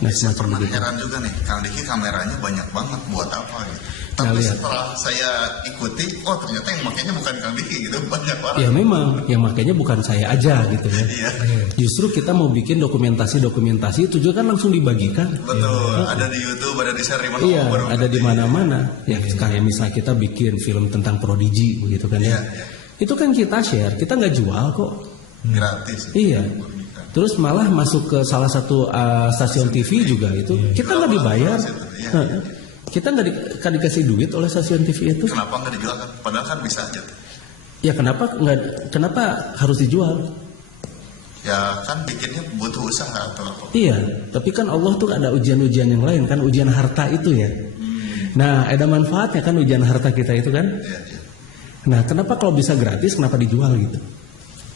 Nah, Saya semacam pernah begitu. heran juga nih, Kang Diki kameranya banyak banget buat apa gitu. Tapi lihat. setelah saya ikuti, oh ternyata yang makanya bukan Kang Diki gitu, banyak orang. Ya memang, yang makanya bukan saya aja gitu ya. Iya. Justru kita mau bikin dokumentasi itu juga kan langsung dibagikan. Betul, ada di YouTube, ada di share di mana. Iya, baru ada di ngerti. mana-mana. Ya kayak misalnya kita bikin film tentang Prodigy begitu kan ya. Iya, iya. Itu kan kita share, kita nggak jual kok. Gratis. Iya. Terus malah masuk ke salah satu stasiun TV juga itu kita nggak dibayar. Iya. Kita nggak dikasih duit oleh stasiun TV itu. Kenapa nggak dijual kan? Padahal kan bisa aja tuh. Ya kenapa harus dijual? Ya kan bikinnya butuh usaha atau apa. Iya, tapi kan Allah tuh ada ujian-ujian yang lain kan, ujian harta itu ya. Nah, ada manfaatnya kan ujian harta kita itu kan. Iya, iya. Nah, kenapa kalau bisa gratis, kenapa dijual gitu?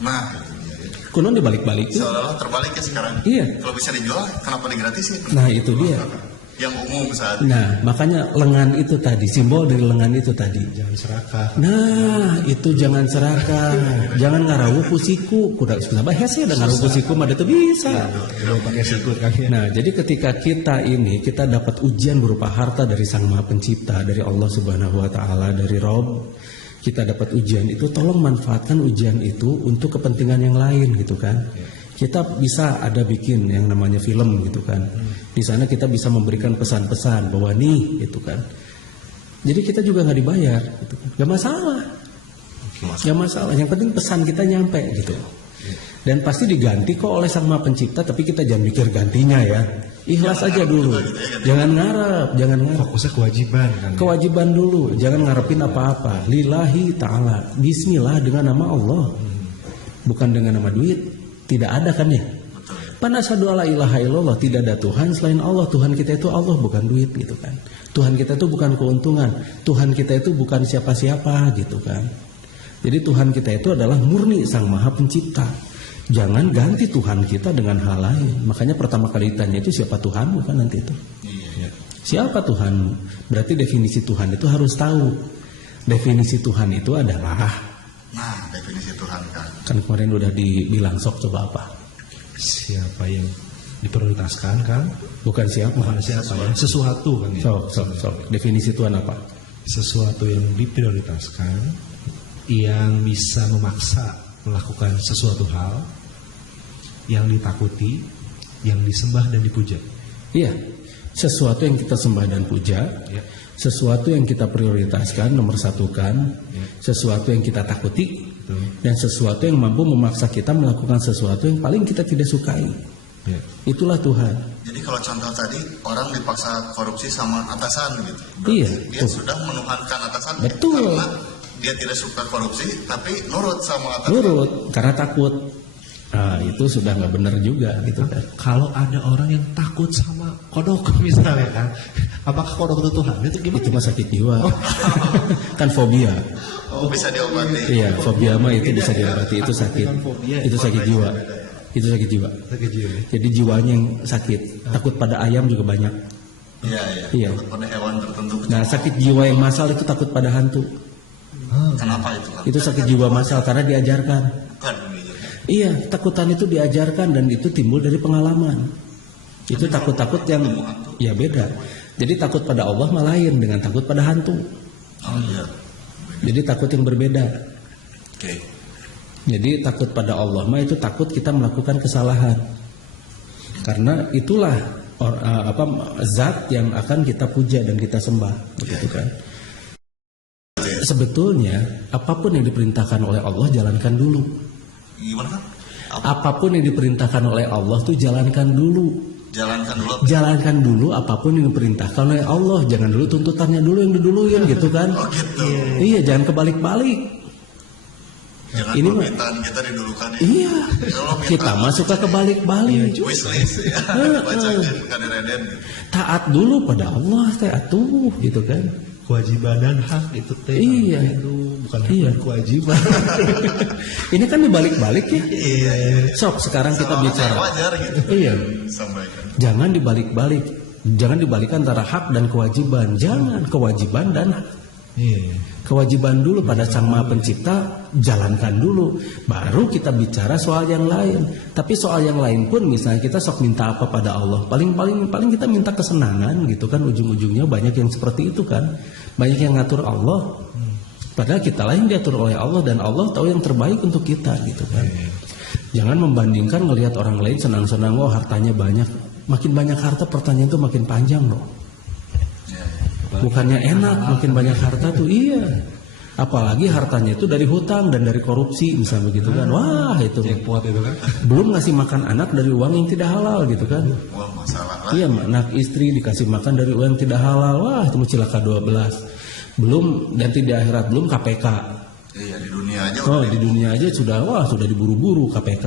Nah, itu dia. Kuno dibalik-balik tuh. Seolah-olah terbalik ya sekarang. Iya. Kalau bisa dijual, kenapa digratisin? Nah, itu dia. Yang umum saat ini. Nah, makanya lengan itu tadi, simbol dari lengan itu tadi. Jangan serakah. Nah, itu jangan serakah. Jangan ngarawu pusiku. Kuda sebenarnya hese dan ngarawu pusiku mah itu bisa. Kalau pakai sikut kan ya. Nah, jadi ketika kita dapat ujian berupa harta dari Sang Maha Pencipta, dari Allah Subhanahu wa taala, dari Rob, kita dapat ujian itu, tolong manfaatkan ujian itu untuk kepentingan yang lain gitu kan. Kita bisa ada bikin yang namanya film gitu kan. Di sana kita bisa memberikan pesan-pesan bahwa nih gitu kan. Jadi kita juga nggak dibayar gitu kan. Gak masalah. Gak masalah. Yang penting pesan kita nyampe gitu. Dan pasti diganti kok oleh Sang Maha Pencipta, tapi kita jangan mikir gantinya ya. Ikhlas aja dulu. Jangan ngarep. Fokusnya kewajiban kan. Kewajiban dulu, jangan ngarepin apa-apa. Lillahi ta'ala. Bismillah dengan nama Allah. Bukan dengan nama duit. Tidak ada kan ya? Panasadu ala ilaha illallah, tidak ada Tuhan selain Allah. Tuhan kita itu Allah, bukan duit gitu kan. Tuhan kita itu bukan keuntungan. Tuhan kita itu bukan siapa-siapa gitu kan. Jadi Tuhan kita itu adalah murni Sang Maha Pencipta. Jangan ganti Tuhan kita dengan hal lain. Makanya pertama kali ditanya itu siapa Tuhanmu kan nanti itu. Siapa Tuhanmu? Berarti definisi Tuhan itu harus tahu. Definisi Tuhan itu adalah, Nah, definisi Tuhan kan. kan kemarin udah dibilang, sok coba apa? Siapa yang diprioritaskan kan? Bukan siapa. Bukan siapa ya. Sesuatu kan ya. Sok. Definisi Tuhan apa? Sesuatu yang diprioritaskan, yang bisa memaksa melakukan sesuatu hal, yang ditakuti, yang disembah dan dipuja. Iya. Sesuatu yang kita sembah dan puja, Ya. sesuatu yang kita prioritaskan, nomor satukan, sesuatu yang kita takuti, Betul. dan sesuatu yang mampu memaksa kita melakukan sesuatu yang paling kita tidak sukai. Ya. Itulah Tuhan. Jadi kalau contoh tadi orang dipaksa korupsi sama atasan gitu. Iya, Dia tuh. sudah menuhankan atasan. Betul. Karena dia tidak suka korupsi tapi nurut sama atasan. Nurut karena takut. Nah, itu sudah nggak benar juga gitu kan. Kalau ada orang yang takut sama kodok misalnya kan, apakah kodok itu Tuhan? Itu gimana? Itu mah sakit jiwa. Kan fobia. Oh, bisa diobati. Iya, fobia mah itu bisa diobati, itu sakit. Itu sakit jiwa. Itu sakit jiwa. Sakit jiwa ya? Jadi jiwanya yang sakit. Takut pada ayam juga banyak. Iya, iya. Iya. Takut pada hewan tertentu. Nah, sakit jiwa yang masal itu takut pada hantu. Kenapa itu? Itu sakit jiwa masal karena diajarkan. Bukan begitu. Iya, takutan itu diajarkan dan itu timbul dari pengalaman. Itu takut-takut yang ya beda. Jadi takut pada Allah mah lain dengan takut pada hantu. Oh iya. Jadi takut yang berbeda. Oke. Jadi takut pada Allah mah itu takut kita melakukan kesalahan. Karena itulah zat yang akan kita puja dan kita sembah, begitu kan. Sebetulnya apapun yang diperintahkan oleh Allah jalankan dulu. Gimana kan? Apapun yang diperintahkan oleh Allah tuh jalankan dulu. Jalankan dulu. Jalankan dulu apapun yang diperintahkan oleh Allah. Jangan dulu tuntutannya dulu yang diduluin gitu kan. Oh gitu. Iya, jangan kebalik-balik. Jangan Ini mah- permintaan kita didulukan ya. Iya. Kalau minta Kita mah suka kebalik-balik. wishlist ya. Bacakan bukan direden. Taat dulu pada Allah, teh atuh gitu kan. Kewajiban dan hak itu teh. Iya. Itu bukan hak Iya. dan kewajiban. Ini kan dibalik-balik ya. Iya. Sok sekarang kita Sama bicara. wajar gitu. Iya. Sampaikan. Jangan dibalik-balik. Jangan dibalik antara hak dan kewajiban. Jangan kewajiban dan hak. Iya. Kewajiban dulu pada Sang Maha Pencipta, jalankan dulu, baru kita bicara soal yang lain. Tapi soal yang lain pun, misalnya kita sok minta apa pada Allah, paling kita minta kesenangan gitu kan, ujung-ujungnya banyak yang seperti itu kan, banyak yang ngatur Allah, padahal kita lain diatur oleh Allah dan Allah tahu yang terbaik untuk kita gitu kan. Jangan membandingkan ngelihat orang lain senang-senang, oh hartanya banyak, makin banyak harta pertanyaan itu makin panjang loh. Bukannya enak, makin banyak harta tuh, iya. Apalagi hartanya itu dari hutang dan dari korupsi misalnya begitu kan. Wah itu. Jackpot itu kan. Belum ngasih makan anak dari uang yang tidak halal gitu kan. Wah, masalah lah. Iya, anak istri dikasih makan dari uang yang tidak halal. Wah itu cilaka 12. Belum, nanti di akhirat belum KPK. Iya, di dunia aja. Oh di dunia aja sudah diburu-buru KPK.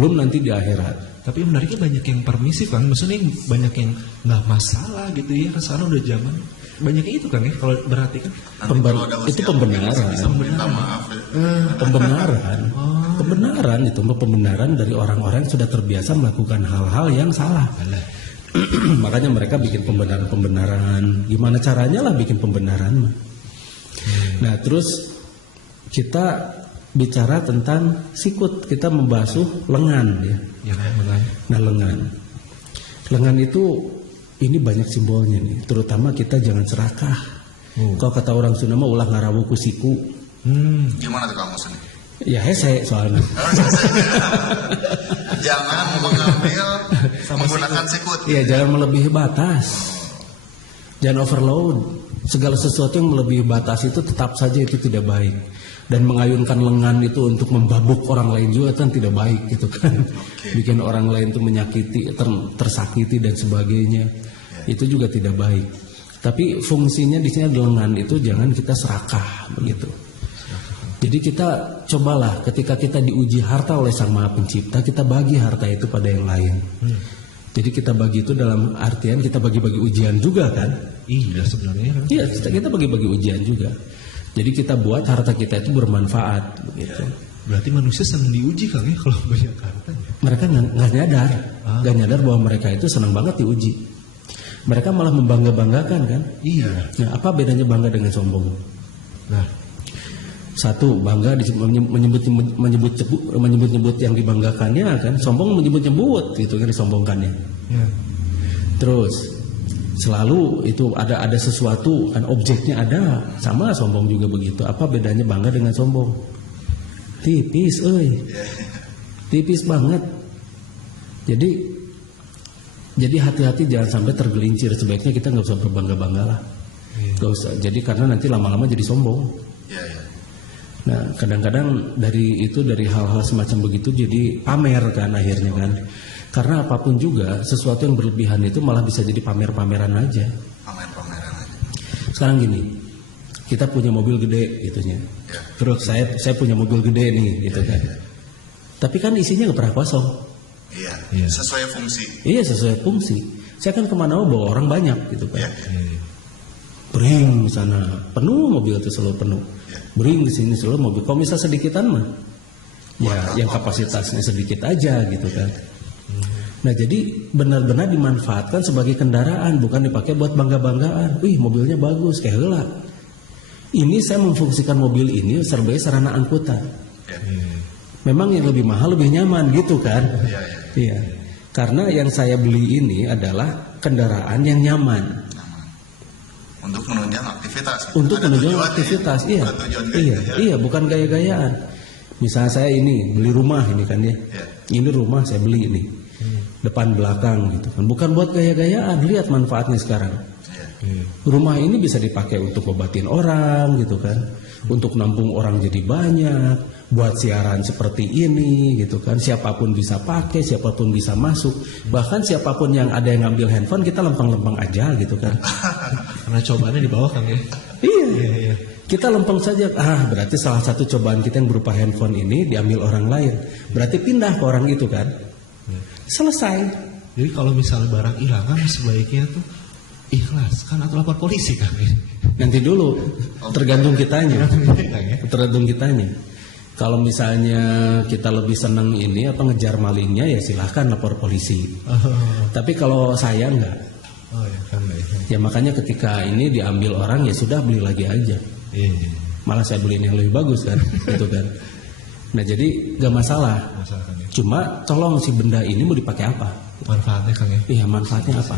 Belum nanti di akhirat. Tapi menariknya banyak yang permisif kan, maksudnya banyak yang nggak masalah gitu ya, sekarang udah zaman banyak itu kan ya, kalau berarti kan Itu pembenaran. Bisa minta maaf ya. Pembenaran itu pembenaran dari orang-orang yang sudah terbiasa melakukan hal-hal yang salah. Makanya mereka bikin pembenaran. Gimana caranya lah bikin pembenaran. Nah terus kita bicara tentang sikut, kita membasuh lengan ya. lengan. Nah lengan itu ini banyak simbolnya nih, terutama kita jangan serakah. Kalau kata orang Sunda mah ulah ngarawu ku siku. Gimana tuh kamu sini? Ya hese soalnya. Jangan mengambil menggunakan sikut. Iya, jangan melebihi batas. Jangan overload. Segala sesuatu yang melebihi batas itu tetap saja itu tidak baik. Dan mengayunkan lengan itu untuk membabuk orang lain juga kan tidak baik gitu kan. Bikin orang lain itu menyakiti, tersakiti dan sebagainya. Itu juga tidak baik. Tapi fungsinya di sini lengan itu jangan kita serakah begitu. Jadi kita cobalah ketika kita diuji harta oleh Sang Maha Pencipta, kita bagi harta itu pada yang lain. Jadi kita bagi itu dalam artian kita bagi-bagi ujian juga kan? Iya sebenarnya. Iya, kita bagi-bagi ujian juga. Jadi kita buat harta kita itu bermanfaat begitu. Berarti manusia senang diuji kan ya kalau banyak harta. Mereka nggak nyadar bahwa mereka itu senang banget diuji. Mereka malah membangga-banggakan kan? Iya. Nah, apa bedanya bangga dengan sombong? Nah, satu bangga menyebut-nyebut yang dibanggakannya kan, sombong menyebut-nyebut gitu kan disombongkannya. ya. Terus selalu itu ada sesuatu kan, objeknya ada, sama sombong juga begitu. Apa bedanya bangga dengan sombong? Tipis, tipis banget. Jadi hati-hati jangan sampai tergelincir. Sebaiknya kita nggak usah berbangga-bangga lah, nggak usah. Jadi karena nanti lama-lama jadi sombong. Nah kadang-kadang dari hal-hal semacam begitu jadi pamer kan akhirnya kan. Karena apapun juga sesuatu yang berlebihan itu malah bisa jadi pamer-pameran aja. Pamer-pameran aja. Sekarang gini, kita punya mobil gede gitunya. Terus saya punya mobil gede nih gitu kan. Tapi kan isinya nggak pernah kosong. Iya. Sesuai fungsi. Iya sesuai fungsi. Saya kan kemana bawa orang banyak gitu kan. Bring sana penuh mobil itu selalu penuh. Bring di sini selalu mobil. Kalau misal sedikitan mah, ya yang kapasitasnya sedikit aja gitu kan. Nah jadi benar-benar dimanfaatkan sebagai kendaraan, bukan dipakai buat bangga-banggaan. Wih mobilnya bagus, kayak heula. Ini saya memfungsikan mobil ini sebagai sarana angkutan. Memang yang lebih mahal lebih nyaman gitu kan? Iya. Karena yang saya beli ini adalah kendaraan yang nyaman. Untuk menunjang aktivitas. Untuk menunjang aktivitas, iya, bukan gaya-gayaan. Misalnya saya ini beli rumah ini kan ya. Ini rumah saya beli ini. Depan belakang gitu kan, bukan buat gaya-gayaan. Lihat manfaatnya sekarang. Rumah ini bisa dipakai untuk obatin orang gitu kan, untuk nampung orang jadi banyak, buat siaran seperti ini gitu kan. Siapapun bisa pakai, siapapun bisa masuk. Bahkan siapapun yang ada yang ngambil handphone kita lempeng-lempeng aja gitu kan. Karena cobaannya di bawah kan ya. Iya. Kita lempeng saja. Berarti salah satu cobaan kita yang berupa handphone ini diambil orang lain. Berarti pindah ke orang itu kan. Selesai. Jadi kalau misalnya barang hilang kan sebaiknya tuh ikhlas kan atau lapor polisi kan. Nanti dulu tergantung kitanya. Tergantung kitanya. Kalau misalnya kita lebih senang ini apa ngejar malingnya ya silahkan lapor polisi. Tapi kalau saya enggak. Oh ya, kan ya. Ya makanya ketika ini diambil orang ya sudah beli lagi aja. Iya. Malah saya beliin yang lebih bagus kan, gitu kan. Nah jadi gak masalah. Masalah kan ya. Cuma tolong si benda ini mau dipakai apa? Manfaatnya Kang ya. Iya manfaatnya apa?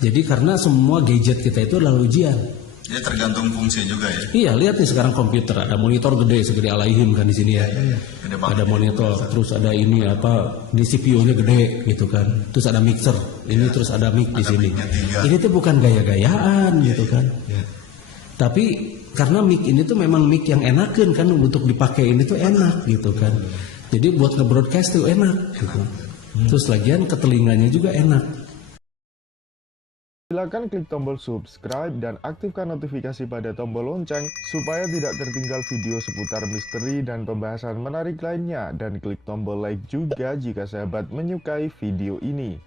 Jadi karena semua gadget kita itu adalah ujian. Jadi tergantung fungsi juga ya. Iya lihat nih sekarang komputer ada monitor gede segede alaihim kan di sini ya. Gede banget. Ada monitor, terus ada ini apa di CPU-nya gede gitu kan. Terus ada mixer, ini terus ada mic di sini. mic-nya 3. Ini tuh bukan gaya-gayaan gitu kan. Ya. Tapi karena mic ini tuh memang mic yang enakan kan untuk dipakai ini tuh enak gitu kan. Jadi buat nge-broadcast tuh enak gitu. Terus lagian ke telinganya juga enak. Silakan klik tombol subscribe dan aktifkan notifikasi pada tombol lonceng supaya tidak tertinggal video seputar misteri dan pembahasan menarik lainnya, dan klik tombol like juga jika sahabat menyukai video ini.